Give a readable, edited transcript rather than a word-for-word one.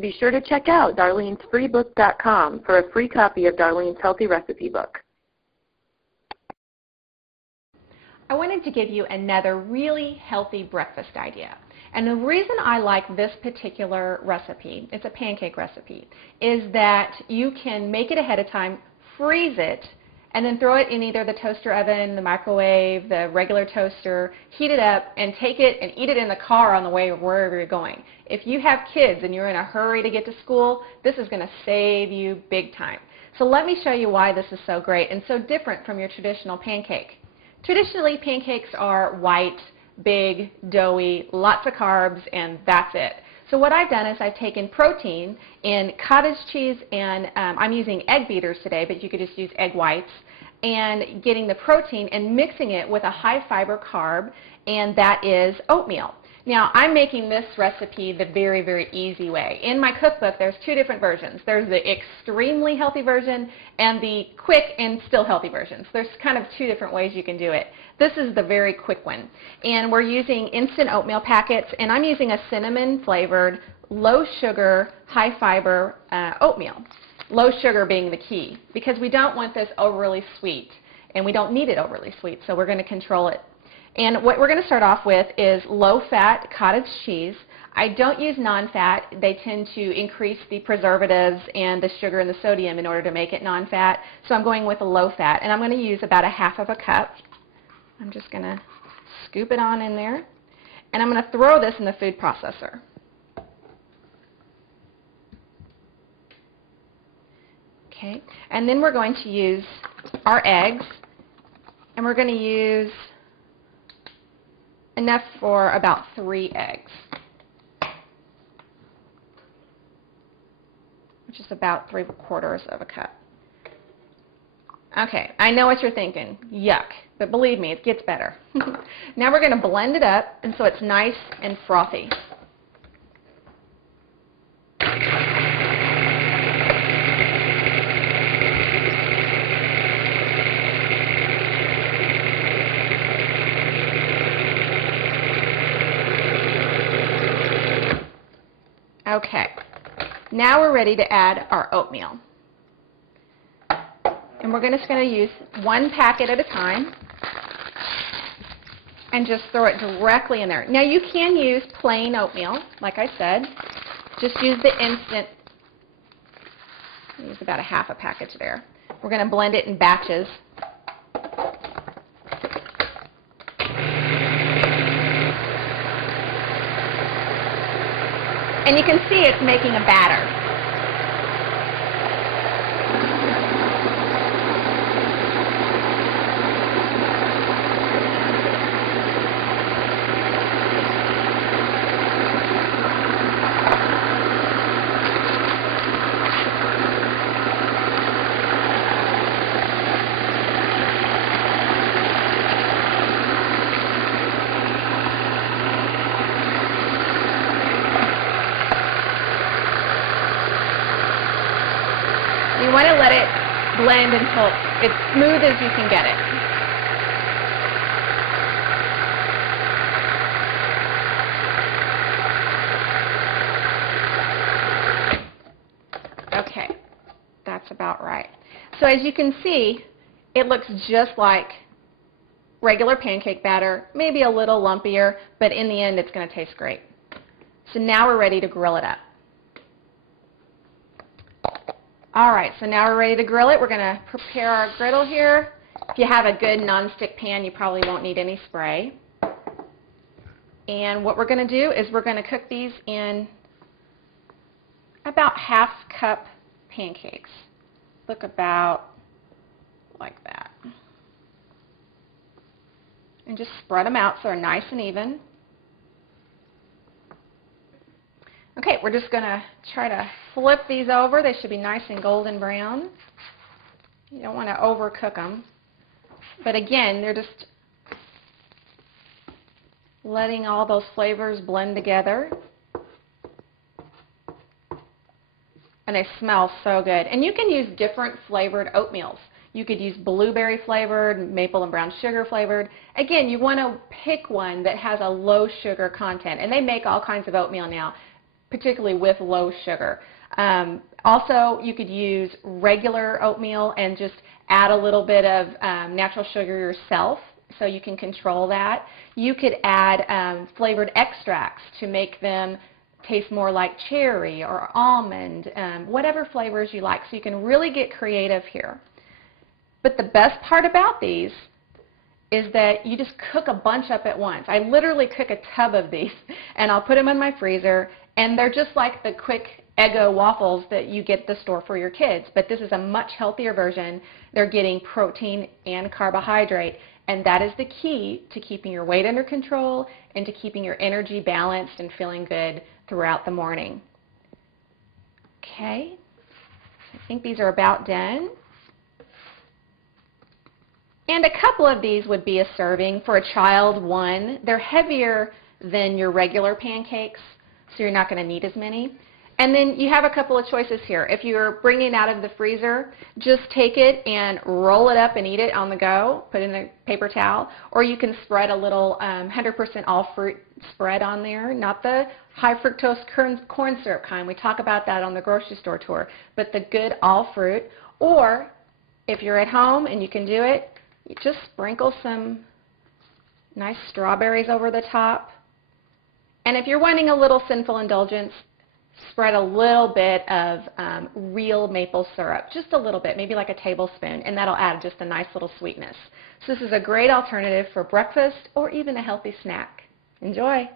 Be sure to check out darlenesfreebook.com for a free copy of Darlene's Healthy Recipe Book. I wanted to give you another really healthy breakfast idea. And the reason I like this particular recipe, it's a pancake recipe, is that you can make it ahead of time, freeze it, and then throw it in either the toaster oven, the microwave, the regular toaster, heat it up, and take it and eat it in the car on the way wherever you're going. If you have kids and you're in a hurry to get to school, this is going to save you big time. So let me show you why this is so great and so different from your traditional pancake. Traditionally, pancakes are white, big, doughy, lots of carbs, and that's it. So what I've done is I've taken protein in cottage cheese, and I'm using egg beaters today, but you could just use egg whites, and getting the protein and mixing it with a high fiber carb, and that is oatmeal. Now, I'm making this recipe the very, very easy way. In my cookbook, there's two different versions. There's the extremely healthy version and the quick and still healthy versions. There's kind of two different ways you can do it. This is the very quick one. And we're using instant oatmeal packets, and I'm using a cinnamon flavored, low sugar, high fiber oatmeal. Low sugar being the key, because we don't want this overly sweet, and we don't need it overly sweet, so we're going to control it. And what we're going to start off with is low-fat cottage cheese. I don't use non-fat. They tend to increase the preservatives and the sugar and the sodium in order to make it non-fat. So I'm going with a low-fat, and I'm going to use about 1/2 of a cup. I'm just going to scoop it on in there, and I'm going to throw this in the food processor. Okay, and then we're going to use our eggs, and we're going to use enough for about 3 eggs, which is about 3/4 of a cup. Okay, I know what you're thinking, yuck, but believe me, it gets better. Now we're going to blend it up, and so it's nice and frothy. Okay, now we're ready to add our oatmeal. And we're just going to use 1 packet at a time and just throw it directly in there. Now you can use plain oatmeal, like I said. Just use the instant. Use about 1/2 package there. We're going to blend it in batches. And you can see it's making a batter. You want to let it blend until it's smooth as you can get it. Okay, that's about right. So as you can see, it looks just like regular pancake batter, maybe a little lumpier, but in the end it's going to taste great. So now we're ready to grill it up. All right, so now we're ready to grill it. We're going to prepare our griddle here. If you have a good nonstick pan, you probably won't need any spray. And what we're going to do is we're going to cook these in about 1/2 cup pancakes. Look about like that. And just spread them out so they're nice and even. Okay, we're just going to try to flip these over. They should be nice and golden brown. You don't want to overcook them. But again, they're just letting all those flavors blend together. And they smell so good. And you can use different flavored oatmeals. You could use blueberry flavored, maple and brown sugar flavored. Again, you want to pick one that has a low sugar content. And they make all kinds of oatmeal now. particularly with low sugar. Also, you could use regular oatmeal and just add a little bit of natural sugar yourself, so you can control that. You could add flavored extracts to make them taste more like cherry or almond, whatever flavors you like. So you can really get creative here. But the best part about these is that you just cook a bunch up at once. I literally cook a tub of these, and I'll put them in my freezer, and they're just like the quick Eggo waffles that you get at the store for your kids. But this is a much healthier version. They're getting protein and carbohydrate, and that is the key to keeping your weight under control and to keeping your energy balanced and feeling good throughout the morning. Okay, I think these are about done. And a couple of these would be a serving for a child, one. They're heavier than your regular pancakes, so you're not going to need as many. And then you have a couple of choices here. If you're bringing it out of the freezer, just take it and roll it up and eat it on the go, put it in a paper towel, or you can spread a little 100% all fruit spread on there, not the high fructose corn syrup kind. We talk about that on the grocery store tour, but the good all fruit. Or if you're at home and you can do it, you just sprinkle some nice strawberries over the top. And if you're wanting a little sinful indulgence, spread a little bit of real maple syrup, just a little bit, maybe like a tablespoon, and that'll add just a nice little sweetness. So this is a great alternative for breakfast or even a healthy snack. Enjoy!